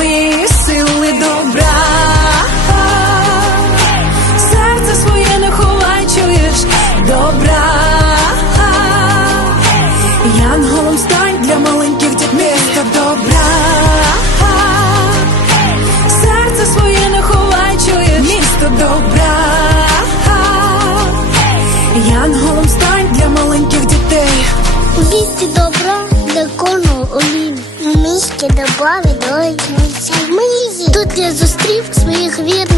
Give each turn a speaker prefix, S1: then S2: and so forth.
S1: Моєї сили добра. Серце своє не ховай, чуєш добра. Янголом стань для маленьких дітей місто добра. Серце своє не ховай, чуєш місто добра. Янголом стань для маленьких дітей.
S2: У місті добра для кожного олін. Місті добра відроють Тут я зустрів своїх вірних.